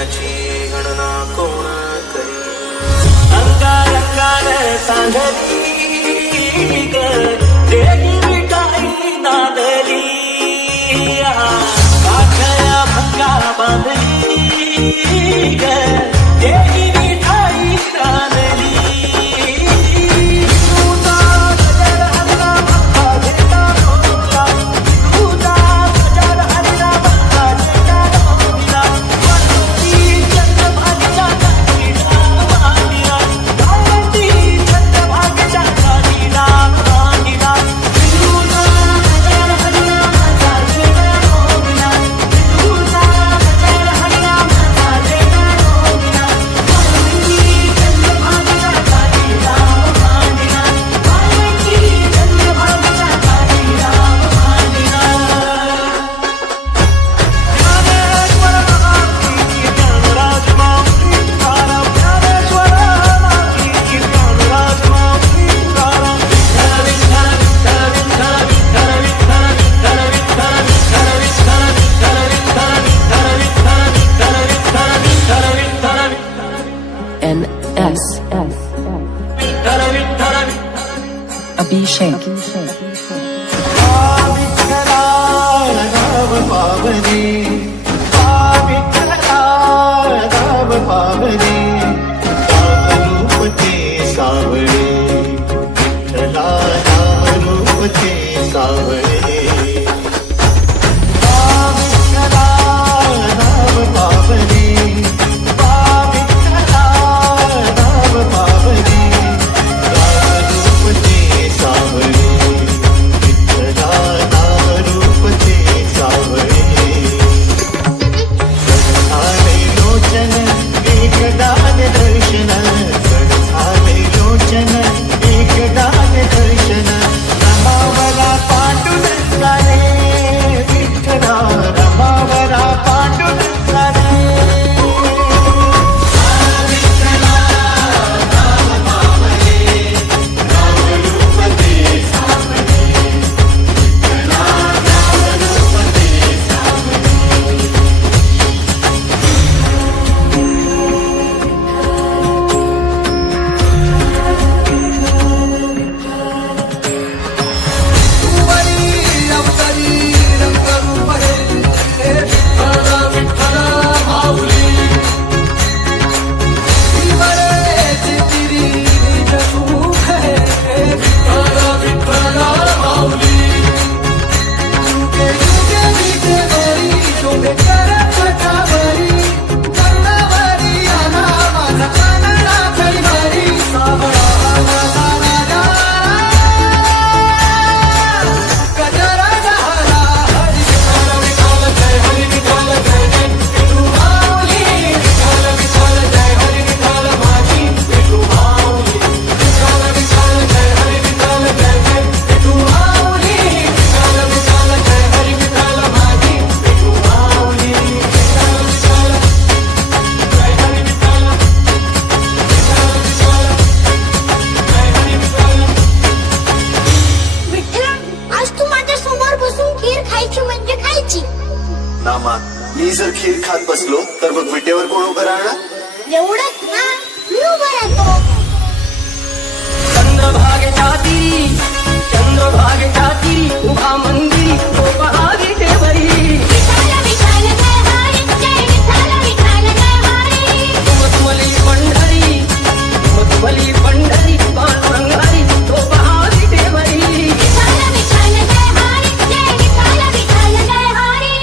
पुण्याची गणना कोण करी. अंगारंगाने सांगली ग देही मिठाई नांदली, काठया भंगा बांधली ग देही मिठाई नांदली. NS Abhishek मी जर खीर खात बसलो तर मग विटेवर कोण उभं राहणार? एवढंच ना, मी उभं राहतो. चंद्रभागेच्या तीरी, चंद्रभागेच्या तीरी उभा मंदिरी तो पहा विटेवरी. विठाल विठाल जय हरी, जय विठाल विठाल जय हरी. मधुमली पंढरी, मधुमली पंढरी पांडुरंगारी तो पहा विटेवरी. विठाल विठाल जय हरी, जय विठाल विठाल जय हरी.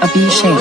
Abhishek.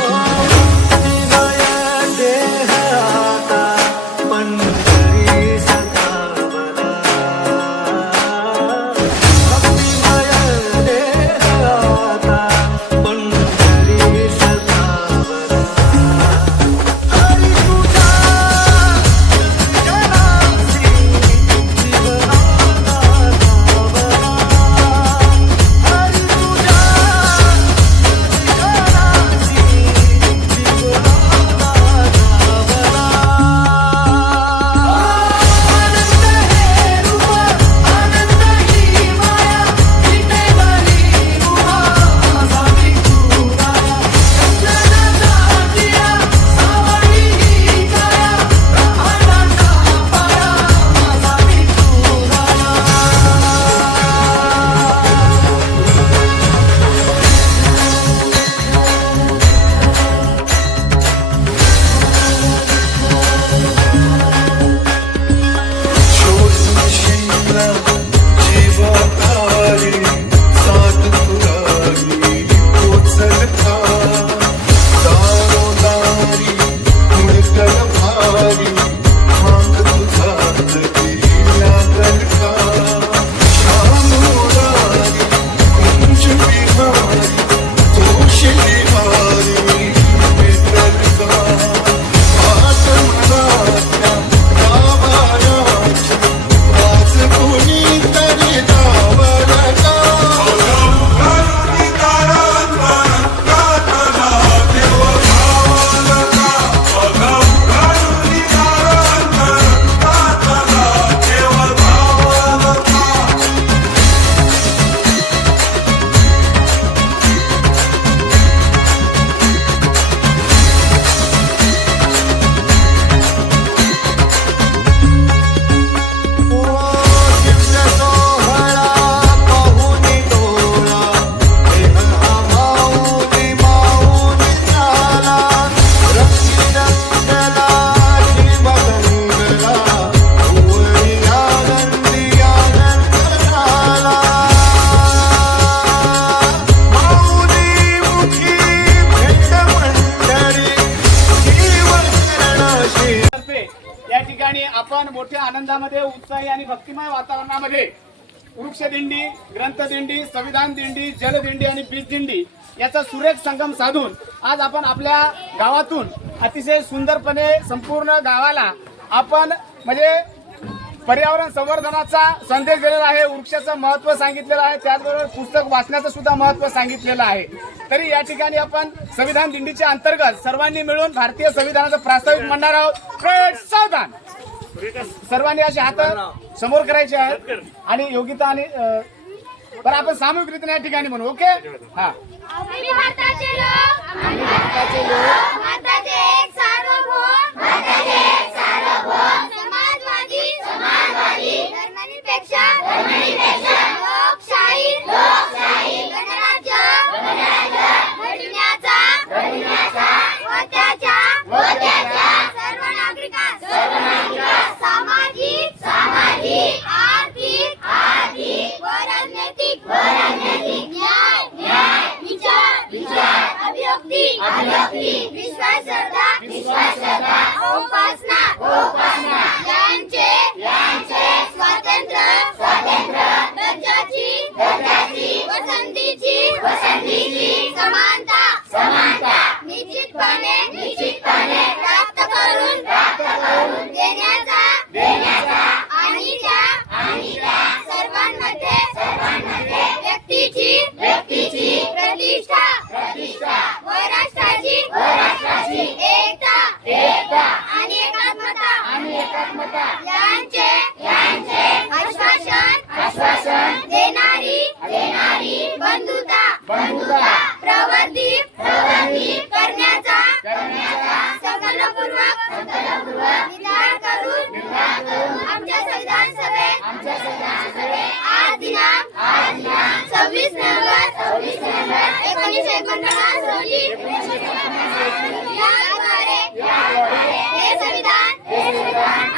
या ठिकाणी आपण मोठ्या आनंदामध्ये उत्साही आणि भक्तिमय वातावरणामध्ये वृक्षदिंडी, ग्रंथदिंडी, संविधान दिंडी, जलदिंडी आणि बीज दिंडी याचा सुरेख संगम साधून आज आपण आपल्या गावातून अतिशय सुंदरपणे संपूर्ण गावाला आपण म्हणजे पर्यावरण संवर्धनाचा संदेश दिलेला आहे, वृक्षाचं महत्त्व सांगितलेलं आहे, त्याचबरोबर पुस्तक वाचण्याचं सुद्धा महत्त्व सांगितलेलं आहे. तरी या ठिकाणी आपण संविधान दिंडीच्या अंतर्गत सर्वांनी मिळून भारतीय संविधानाचं प्रास्ताविक म्हणणार आहोत. सावधान, सर्वांनी असे हात समोर करायचे आहेत आणि योगिता आणि तर आपण सामूहिकरित्या या ठिकाणी म्हणू. ओके, हा. आम्ही भारताचे लोक, भारताचे एक सार्वभौम, समाजवादी, धर्मनिरपेक्ष, लोकशाही, गणराज्य, घडविण्याचा, व त्याच्या सर्व नागरिकांस सामाजिक, आर्थिक व राजनैतिक न्याय, विचार, अभिव्यक्ती, विश्वास, श्रद्धा, उपासना यांचे स्वातंत्र्य, दर्जाची व संधीची समानता निश्चितपणे प्राप्त करून देण्याचा आणि त्या सर्वांमध्ये व्यक्तीची प्रतिष्ठा व राष्ट्राची एकता आणि एकात्मता यांचे आश्वासन देणारी बंधुता प्रवृत्ती करण्याचा संकल्पपूर्वक निर्धार करून आमच्या संविधान सभेत आज दिनांक 26 नोव्हेंबर 1949 रोजी याद्वारे हे संविधान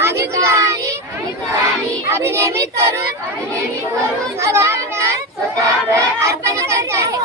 अधिकृत आणि अभिनियमित करून स्वतः अर्पण करत आहे.